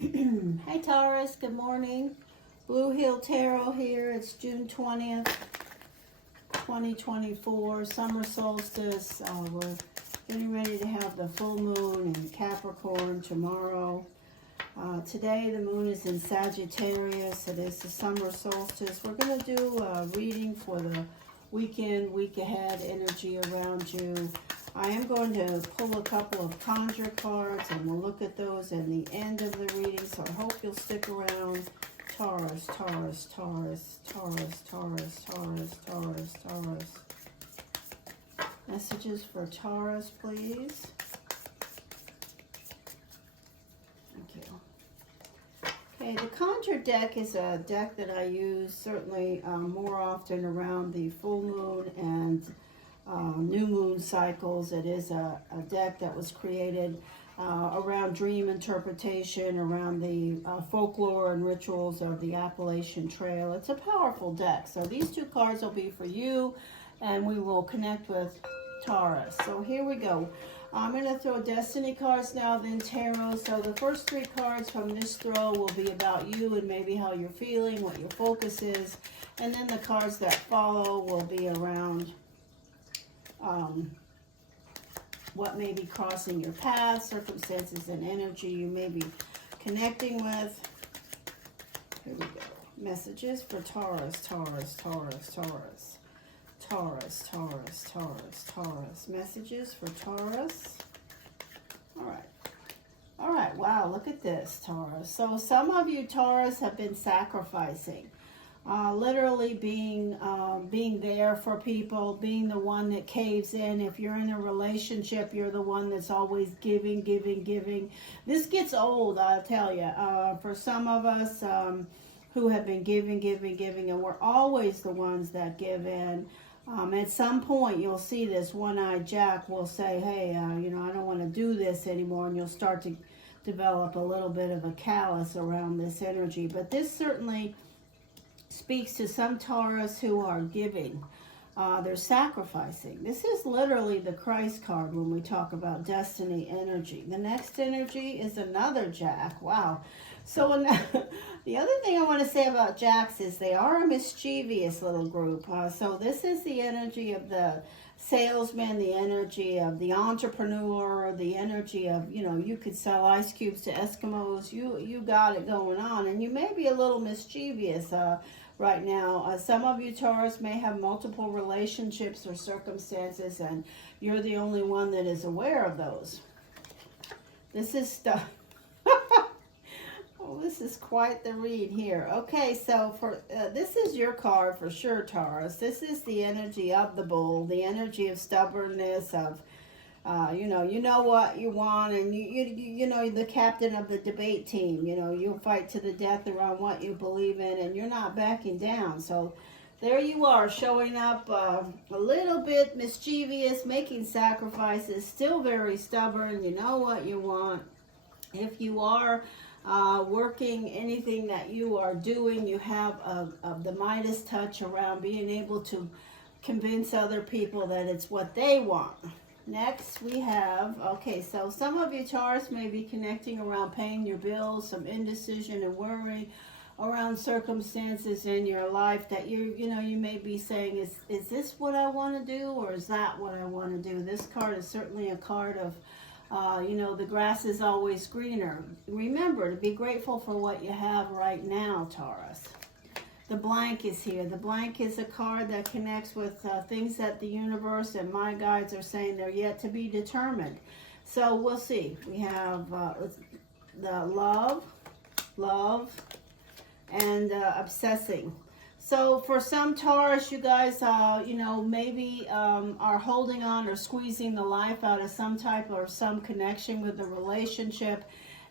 Hey Taurus, good morning. Blue Hill Tarot here. It's June 20th, 2024, summer solstice. We're getting ready to have the full moon in Capricorn tomorrow. Today the moon is in Sagittarius. It is the summer solstice. We're going to do a reading for the weekend, week ahead energy around you. I am going to pull a couple of conjure cards and we'll look at those in the end of the reading, so I hope you'll stick around. Taurus, Taurus, Taurus, Taurus, Taurus, Taurus, Taurus, Taurus. Messages for Taurus, please. Thank you. Okay, the conjure deck is a deck that I use certainly more often around the full moon and new moon cycles. It is a deck that was created around dream interpretation, around the folklore and rituals of the Appalachian Trail. It's a powerful deck. So these two cards will be for you, and we will connect with Taurus. So here we go. I'm going to throw Destiny cards now, then Tarot. So the first three cards from this throw will be about you and maybe how you're feeling, what your focus is. And then the cards that follow will be around what may be crossing your path, circumstances and energy you may be connecting with. Here we go. Messages for Taurus, Taurus, Taurus, Taurus. Taurus, Taurus, Taurus, Taurus. Messages for Taurus. All right. All right. Wow, look at this, Taurus. So some of you, Taurus, have been sacrificing. Literally being there for people, being the one that caves in. If you're in a relationship, you're the one that's always giving, giving, giving. This gets old, I'll tell you. For some of us who have been giving, giving, giving, and we're always the ones that give in. At some point, you'll see this one-eyed Jack will say, hey, I don't want to do this anymore, and you'll start to develop a little bit of a callus around this energy. But this certainly speaks to some Taurus who are giving. They're sacrificing. This is literally the Christ card when we talk about destiny energy. The next energy is another Jack. Wow. So the other thing I want to say about Jacks is they are a mischievous little group. So this is the energy of the salesman, the energy of the entrepreneur, the energy of, you could sell ice cubes to Eskimos. You got it going on, and you may be a little mischievous right now. Some of you, Taurus, may have multiple relationships or circumstances, and you're the only one that is aware of those. This is stuff. Oh, this is quite the read here. Okay, so for this is your card for sure, Taurus. This is the energy of the bull, the energy of stubbornness, of you know what you want, and you know the captain of the debate team. You'll fight to the death around what you believe in, and you're not backing down. So there you are, showing up a little bit mischievous, making sacrifices, still very stubborn. You know what you want. If you are working anything that you are doing, you have the Midas touch around being able to convince other people that it's what they want. Next we have, okay, so some of you, Taurus, may be connecting around paying your bills, some indecision and worry around circumstances in your life that you may be saying, is this what I want to do, or is that what I want to do? This card is certainly a card of the grass is always greener. Remember to be grateful for what you have right now, Taurus. The blank is here. The blank is a card that connects with things that the universe and my guides are saying they're yet to be determined. So we'll see. We have the love, and obsessing. So for some Taurus, you guys, maybe are holding on or squeezing the life out of some type or some connection with the relationship.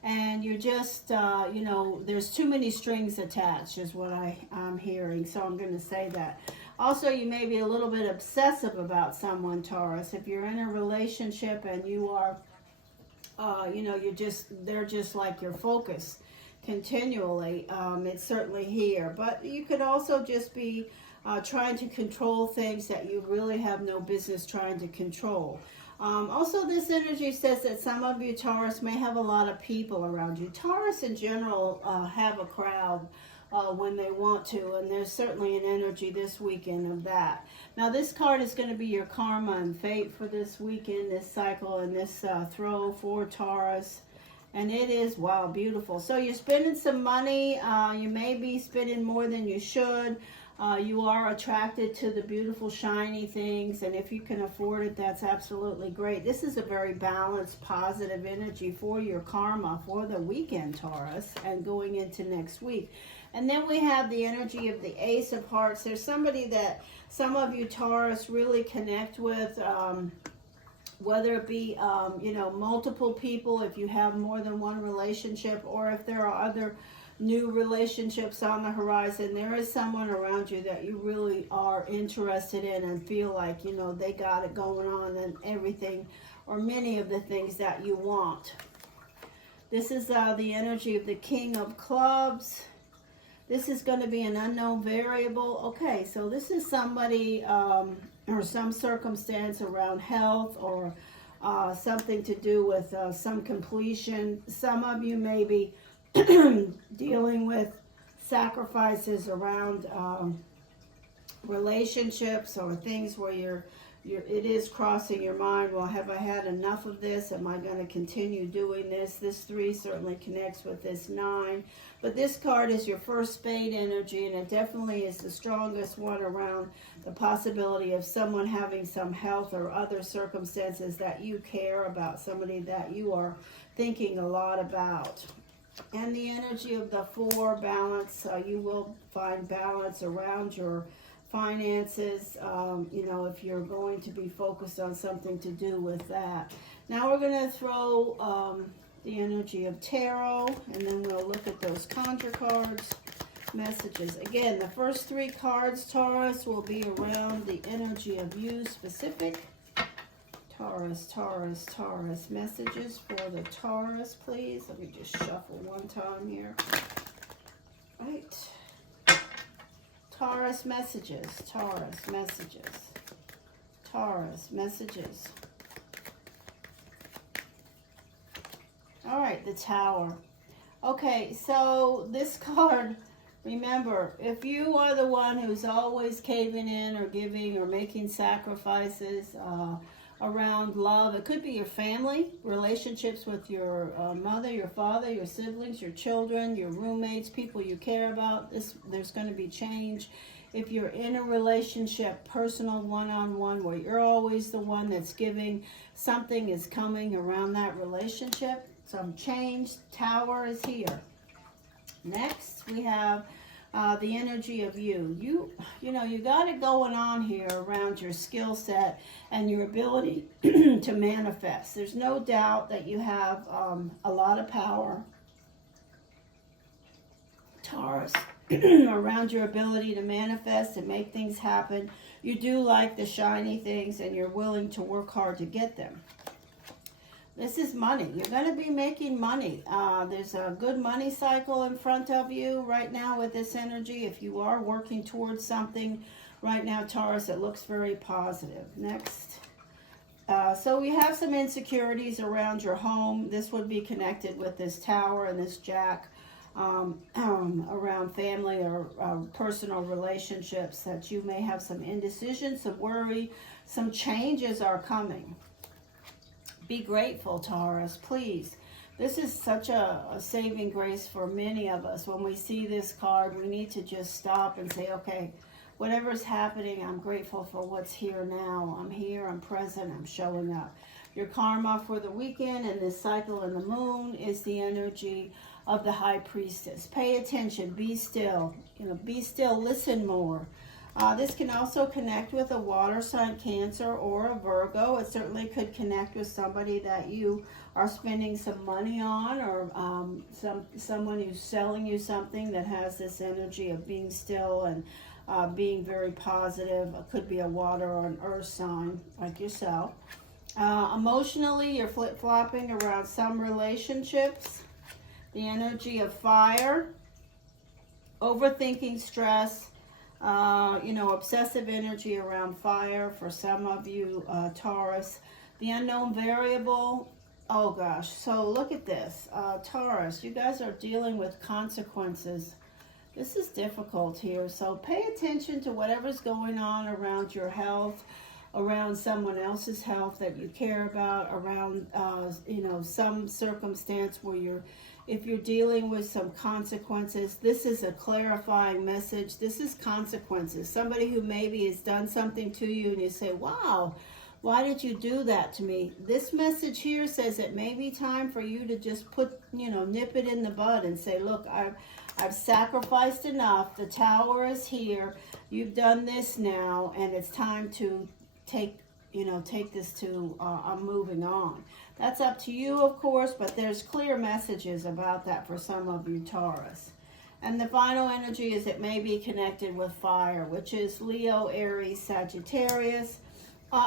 And you're just, there's too many strings attached is what I'm hearing. So I'm going to say that. Also, you may be a little bit obsessive about someone, Taurus. If you're in a relationship and you are, they're just like your focus continually. It's certainly here. But you could also just be trying to control things that you really have no business trying to control. Also, this energy says that some of you, Taurus, may have a lot of people around you. Taurus in general have a crowd when they want to, and there's certainly an energy this weekend of that. Now, this card is going to be your karma and fate for this weekend, this cycle, and this throw for Taurus. And it is, wow, beautiful. So you're spending some money. You may be spending more than you should. You are attracted to the beautiful, shiny things. And if you can afford it, that's absolutely great. This is a very balanced, positive energy for your karma for the weekend, Taurus, and going into next week. And then we have the energy of the Ace of Hearts. There's somebody that some of you, Taurus, really connect with. Whether it be, you know, multiple people, if you have more than one relationship, or if there are other new relationships on the horizon, there is someone around you that you really are interested in and feel like, you know, they got it going on and everything, or many of the things that you want. This is the energy of the King of Clubs. This is going to be an unknown variable. Okay, so this is somebody or some circumstance around health or something to do with some completion. Some of you may be dealing with sacrifices around relationships or things where it is crossing your mind. Well, have I had enough of this? Am I going to continue doing this? This 3 certainly connects with this 9. But this card is your first spade energy, and it definitely is the strongest one around the possibility of someone having some health or other circumstances that you care about, somebody that you are thinking a lot about. And the energy of the 4, balance. You will find balance around your finances, you know, if you're going to be focused on something to do with that. Now we're going to throw the energy of tarot, and then we'll look at those conjure cards, messages. Again, the first 3 cards, Taurus, will be around the energy of you specific. Taurus, Taurus, Taurus. Messages for the Taurus, please. Let me just shuffle one time here. Right. Taurus messages, Taurus messages, Taurus messages. All right, the Tower. Okay, so this card, remember, if you are the one who's always caving in or giving or making sacrifices around love, it could be your family, relationships with your mother, your father, your siblings, your children, your roommates, people you care about. There's going to be change. If you're in a relationship, personal, one-on-one, where you're always the one that's giving, something is coming around that relationship. Some change. Tower is here. Next, we have the energy of you. You know, you got it going on here around your skill set and your ability to manifest. There's no doubt that you have a lot of power, Taurus, around your ability to manifest and make things happen. You do like the shiny things, and you're willing to work hard to get them. This is money. You're going to be making money. There's a good money cycle in front of you right now with this energy. If you are working towards something right now, Taurus, it looks very positive. Next. So we have some insecurities around your home. This would be connected with this Tower and this Jack around family or personal relationships, that you may have some indecision, some worry, some changes are coming. Be grateful, Taurus, please. This is such a saving grace for many of us. When we see this card, we need to just stop and say, okay, whatever's happening, I'm grateful for what's here now. I'm here, I'm present, I'm showing up. Your karma for the weekend and this cycle in the moon is the energy of the High Priestess. Pay attention, be still, be still, listen more. This can also connect with a water sign, Cancer, or a Virgo. It certainly could connect with somebody that you are spending some money on, or someone who's selling you something that has this energy of being still and being very positive. It could be a water or an earth sign like yourself. Emotionally, you're flip-flopping around some relationships. The energy of fire, overthinking, stress, obsessive energy around fire for some of you, Taurus. The unknown variable. Oh gosh, so look at this. Taurus, you guys are dealing with consequences. This is difficult here, so pay attention to whatever's going on around your health, around someone else's health that you care about, around you know, some circumstance where if you're dealing with some consequences. This is a clarifying message. This is consequences. Somebody who maybe has done something to you and you say, wow, why did you do that to me? This message here says it may be time for you to just put, you know, nip it in the bud and say, look, I've sacrificed enough. The tower is here. You've done this now, and it's time to take this to, I'm moving on. That's up to you, of course, but there's clear messages about that for some of you, Taurus. And the final energy is it may be connected with fire, which is Leo, Aries, Sagittarius.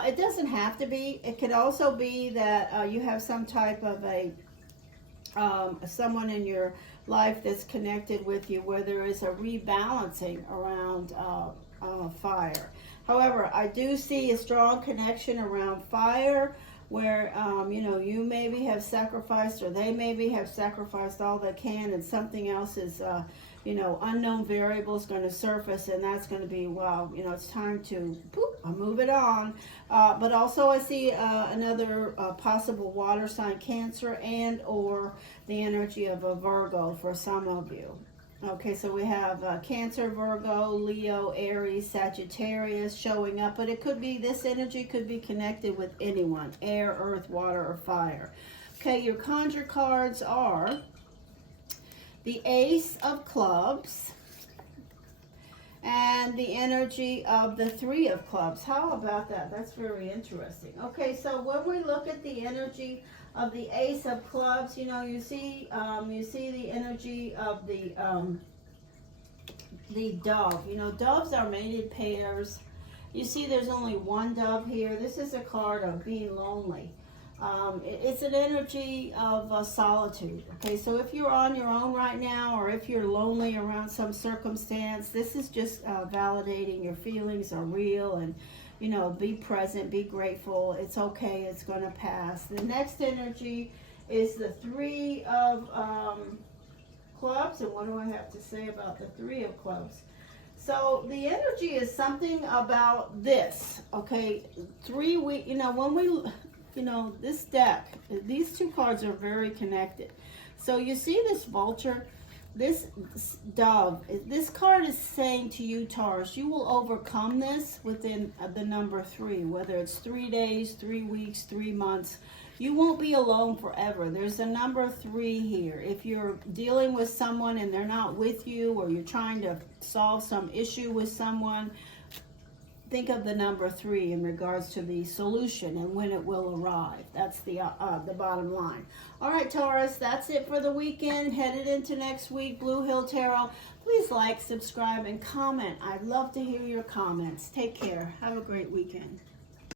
It doesn't have to be. It could also be that you have some type of a someone in your life that's connected with you where there is a rebalancing around fire. However, I do see a strong connection around fire where, you know, you maybe have sacrificed, or they maybe have sacrificed all they can, and something else is, you know, unknown variable is going to surface, and that's going to be, well, you know, it's time to move it on. But also I see another possible water sign, Cancer, and or the energy of a Virgo for some of you. Okay, so we have Cancer, Virgo, Leo, Aries, Sagittarius showing up, but it could be, this energy could be connected with anyone, air, earth, water, or fire. Okay, your conjure cards are the Ace of Clubs and the energy of the Three of Clubs. How about that? That's very interesting. Okay, so when we look at the energy of the Ace of Clubs, you know, you see the energy of the dove. You know, doves are mated pairs. You see there's only one dove here. This is a card of being lonely. It's an energy of solitude. Okay, so if you're on your own right now, or if you're lonely around some circumstance, this is just validating your feelings are real, and, you know, be present, be grateful. It's okay, it's going to pass. The next energy is the Three of Clubs. And what do I have to say about the Three of Clubs? So the energy is something about this, okay? You know, when we, you know, this deck, these two cards are very connected. So you see this vulture, this dove, this card is saying to you, Taurus, you will overcome this within the number 3, whether it's 3 days, 3 weeks, 3 months. You won't be alone forever. There's a number 3 here. If you're dealing with someone and they're not with you, or you're trying to solve some issue with someone, think of the number 3 in regards to the solution and when it will arrive. That's the bottom line. All right, Taurus, that's it for the weekend. Headed into next week, Blue Hill Tarot. Please like, subscribe, and comment. I'd love to hear your comments. Take care. Have a great weekend.